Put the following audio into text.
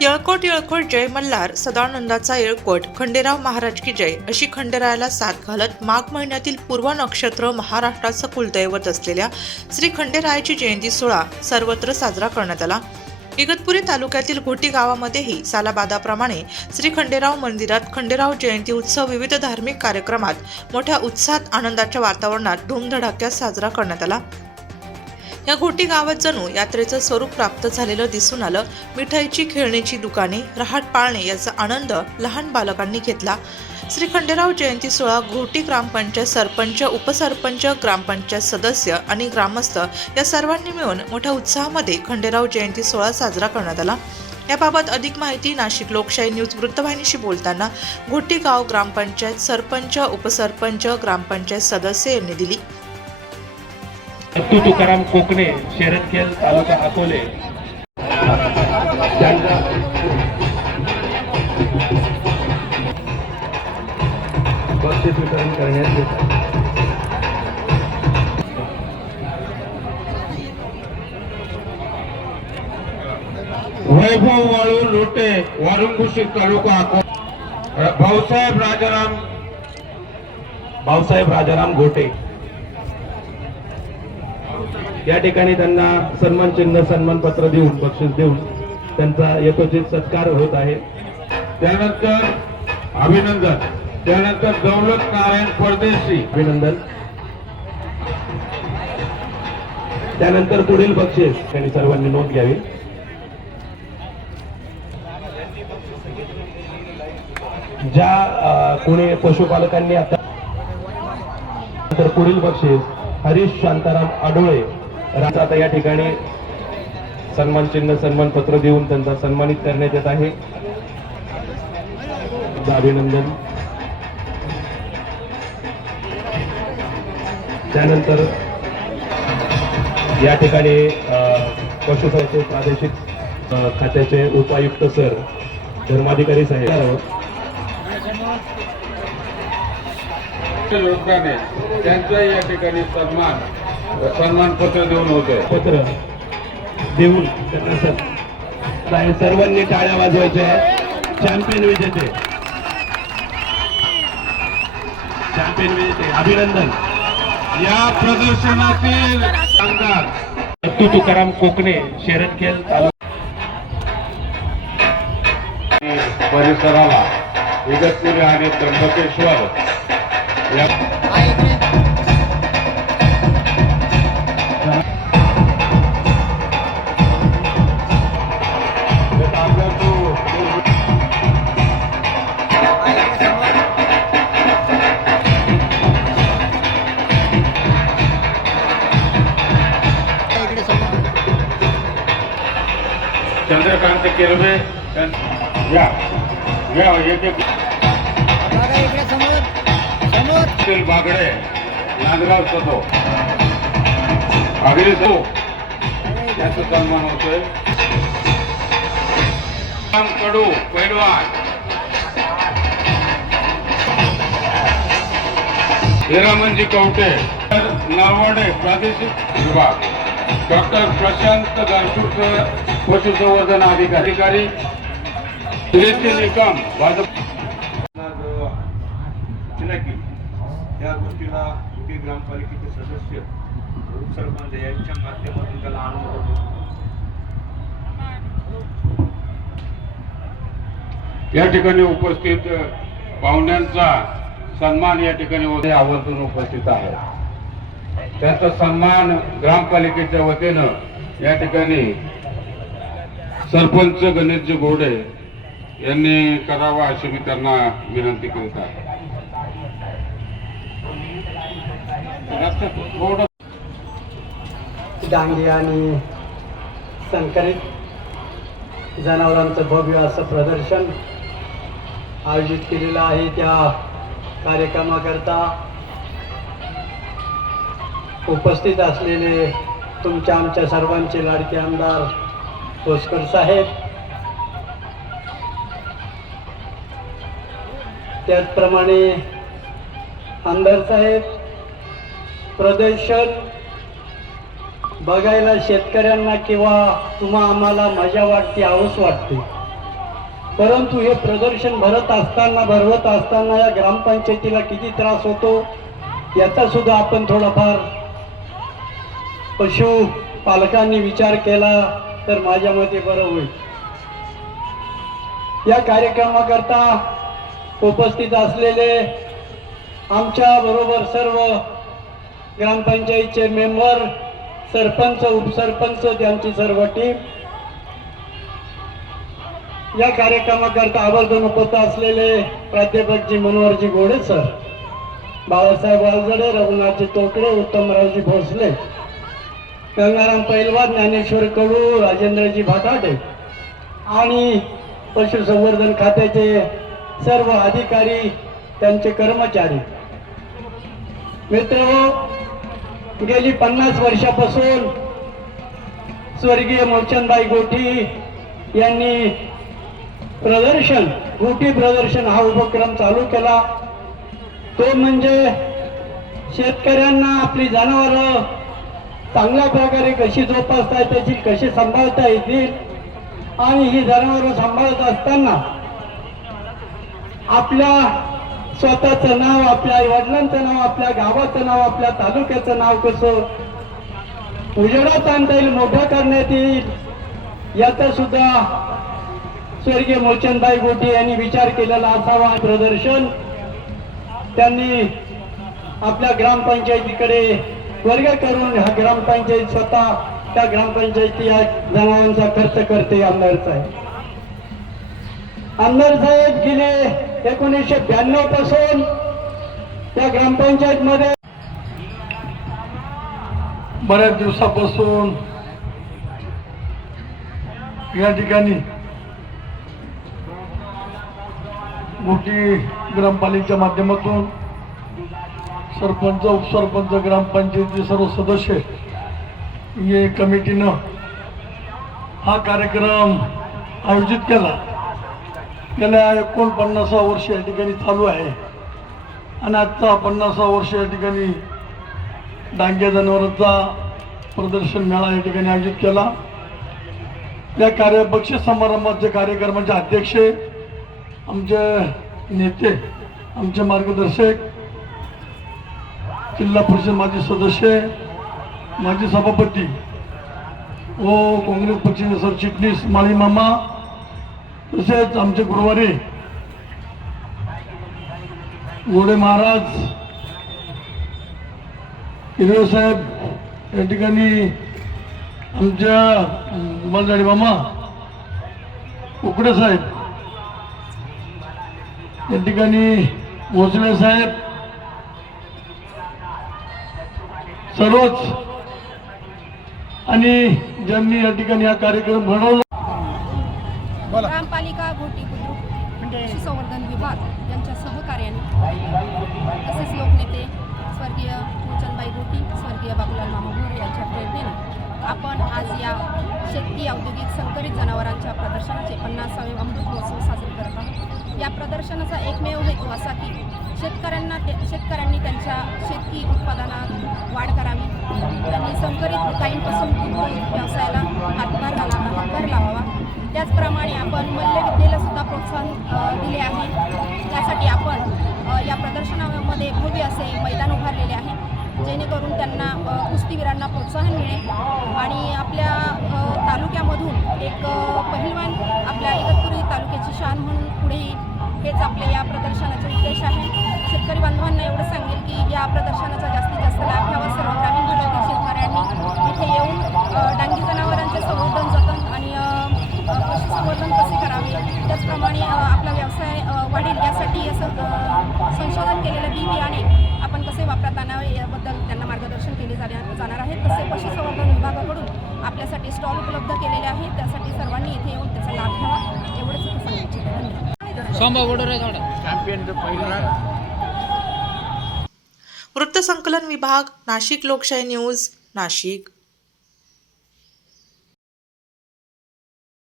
येळकोट येळकोट जय मल्हार सदानंदाचा येळकोट खंडेराव महाराज की जय अशी खंडेरायाला साथ घालत माघ महिन्यातील पूर्व नक्षत्र महाराष्ट्राचं कुलदैवत असलेल्या श्री खंडेरायाची जयंती सोहळा सर्वत्र साजरा करण्यात आला. इगतपुरी तालुक्यातील घोटी गावामध्येही सालाबादाप्रमाणे श्री खंडेराव मंदिरात खंडेराव जयंती उत्सव विविध धार्मिक कार्यक्रमात मोठ्या उत्साहात आनंदाच्या वातावरणात धूमधडाक्यात साजरा करण्यात आला. या घोटी गावात जणू यात्रेचं स्वरूप प्राप्त झालेलं दिसून आलं. मिठाईची खेळणीची दुकाने रहाट पाळणे याचा आनंद लहान बालकांनी घेतला. श्री खंडेराव जयंती सोहळा घोटी ग्रामपंचायत सरपंच उपसरपंच ग्रामपंचायत सदस्य आणि ग्रामस्थ या सर्वांनी मिळून मोठ्या उत्साहामध्ये खंडेराव जयंती सोहळा साजरा करण्यात आला. याबाबत अधिक माहिती नाशिक लोकशाही न्यूज वृत्तवाहिनीशी बोलताना घोटी गाव ग्रामपंचायत सरपंच उपसरपंच ग्रामपंचायत सदस्य यांनी दिली. दत्तू तुकाराम कोकणे शेरतखेल तालुका अकोले. वितरण करण्यात येत वैभव वाळू लोटे वारुंगुशी तालुका अकोला. भाऊसाहेब राजाराम भाऊसाहेब राजाराम घोटे या ठिकाणी त्यांना सन्मान चिन्ह सन्मान पत्र देऊन बक्षीस देऊन त्यांचा यथोचित सत्कार होत आहे. त्यानंतर अभिनंदन. त्यानंतर दौलत नारायण परदेशी. अभिनंदन. त्यानंतर पुढील बक्षीस. त्यांनी सर्वांनी नोंद घ्यावी. ज्या कोणी पशुपालकांनी आता तर पुढील बक्षीस हरीश शांताराम आडोळे. राजा आता या ठिकाणी सन्मान चिन्ह सन्मान पत्र देऊन त्यांचा सन्मानित करण्यात येत आहे. अभिनंदन. त्यानंतर या ठिकाणी अ, प्रादेशिक खात्याचे उपायुक्त सर धर्माधिकारी साहेब. आहे त्यांचा या ठिकाणी सन्मान सन्मान पत्र देऊन होते पत्र. देऊन. त्यांना सर्वांनी टाळ्या वाजवायच्या. चॅम्पियन विजेते. चॅम्पियन विजेते. अभिनंदन. या प्रदर्शनातील आमदार. दत्तू तुकाराम कोकणे शेरतखेल तालुका. परिसराला इगतपुरी आणि त्र्यंबकेश्वर या केरवे त्यां- या. या तील बागडे नांदगाव सतो. अगदी तो. याचा सन्मान होतोय. कडू पैलवान. हिरामनजी कवटे. नालवडे प्रादेशिक विभाग. डॉक्टर प्रशांत गारपूरकर पशुसंवर्धन अधिकारी. अधिकारी. निकम भाजप. चिनाकी या गोष्टीला कुठे ग्रामपालिकेचे सदस्य सरपंच यांच्या माध्यमातून त्याला अनुभव होतो. या ठिकाणी उपस्थित पाहुण्यांचा सन्मान या ठिकाणी आवर्जून उपस्थित आहे त्याचा सन्मान ग्रामपालिकेच्या वतीनं या ठिकाणी सरपंच गणेशजी गोडे यांनी करावा अशी मी त्यांना विनंती करीत आहे. डांगे आणि संकरित जनावरांचं भव्य असं प्रदर्शन आयोजित केलेलं आहे त्या कार्यक्रमाकरता. उपस्थित असलेले तुमच्या आमच्या सर्वांचे लाडके आमदार तोसकर साहेब. त्याचप्रमाणे आमदार साहेब प्रदर्शन बघायला शेतकऱ्यांना किंवा तुम्हा आम्हाला मजा वाटते आवस वाटते. परंतु हे प्रदर्शन भरत असताना भरवत असताना या ग्रामपंचायतीला किती त्रास होतो याचा सुद्धा आपण थोडाफार पशु पालकांनी विचार केला तर माझ्या मते बरं होईल. या कार्यक्रमाकरता उपस्थित असलेले आमच्या बरोबर सर्व ग्रामपंचायतचे मेंबर सरपंच उपसरपंच त्यांची सर्व टीम या कार्यक्रमाकरता आवर्जून उपस्थित असलेले प्राध्यापकजी मनोहरजी गोडे सर बाळासाहेब वालजडे रघुनाथजी तोकडे उत्तमरावजी भोसले गंगाराम पैलवान ज्ञानेश्वर कडू राजेंद्रजी भाटाटे आणि पशुसंवर्धन खात्याचे सर्व अधिकारी त्यांचे कर्मचारी. मित्र गेली पन्नास वर्षापासून स्वर्गीय मोचनबाई गोठी यांनी प्रदर्शन गोटी प्रदर्शन हा उपक्रम चालू केला. तो म्हणजे शेतकऱ्यांना आपली जनावरं चांगल्या प्रकारे कशी जोपासता त्याची कशी सांभाळता येतील आणि ही जनावरं सांभाळत असताना आपल्या स्वतःचं नाव आपल्या वडिलांचं नाव आपल्या गावाचं नाव आपल्या तालुक्याचं नाव कसं उजेडात आणता येईल मोठं करण्यात येईल याचा सुद्धा स्वर्गीय मोचनबाई गोटे यांनी विचार केलेला असावा. प्रदर्शन त्यांनी आपल्या ग्रामपंचायतीकडे वर्ग करून हा ग्रामपंचायत स्वतः त्या ग्रामपंचायती या जनावरांचा खर्च करते आमदार साहेब. आमदार साहेब गेले एकोणीसशे ब्याण्णवपासून त्या ग्रामपंचायत मध्ये बऱ्याच दिवसापासून या ठिकाणी मोठी ग्रामपालिकेच्या माध्यमातून सरपंच उपसरपंच ग्रामपंचायतीचे सर्व सदस्य हे कमिटीनं हा कार्यक्रम आयोजित केला. गेल्या एकोणपन्नासा वर्ष या ठिकाणी चालू आहे. आणि आजचा पन्नासा वर्ष या ठिकाणी डांग्या जनावरांचा प्रदर्शन मेळा या ठिकाणी आयोजित केला. या कार्य बक्षीस समारंभाचे कार्यक्रमाचे अध्यक्ष आमचे नेते आमचे मार्गदर्शक जिल्हा परिषद माजी सदस्य माजी सभापती व काँग्रेस पक्षाचे सरचिटणीस माळी मामा तसेच आमचे गुरुवारी गोडे महाराज हिरवे साहेब या ठिकाणी आमच्या बालजाडी मामा उकडे साहेब या ठिकाणी भोसले साहेब सर्वच आणि ज्यांनी या ठिकाणी हा कार्यक्रम घडवला ग्रामपालिका घोटी बुद्रुक पशुसंवर्धन विभाग यांच्या सहकार्याने तसेच लोकनेते स्वर्गीय मुचनबाई घोटी स्वर्गीय बाबूलाल मामा भोरे यांच्या प्रेरणेने आपण आज या शेती औद्योगिक संकरित जनावरांच्या प्रदर्शनाचे पन्नासावे अमृत महोत्सव या प्रदर्शनाचा एकमेव हेतू असा की शेतकऱ्यांना ते शेतकऱ्यांनी त्यांच्या शेती उत्पादनात वाढ करावी. त्यांनी संकरित गायींपासून व्यवसायाला हातभार घाला हातभार लावावा. त्याचप्रमाणे आपण मल्लविद्येला सुद्धा प्रोत्साहन दिले आहे. त्यासाठी आपण या प्रदर्शनामध्ये भव्य असे मैदान उभारलेले आहे. जेणेकरून त्यांना कुस्तीवीरांना प्रोत्साहन मिळेल. आणि आपल्या तालुक्यामधून एक तालुक्याची म्हणून पुढे येईल हेच आपल्या या प्रदर्शनाचे उद्देश आहे. शेतकरी बांधवांना एवढं सांगेल की या प्रदर्शनाचा जास्तीत जास्त आपल्यासाठी स्टॉल उपलब्ध केलेले आहेत. त्यासाठी सर्वांनी इथे येऊन त्याचा लाभ घ्यावा. एवढंच इथे वृत्तसंकलन विभाग नाशिक लोकशाही न्यूज नाशिक.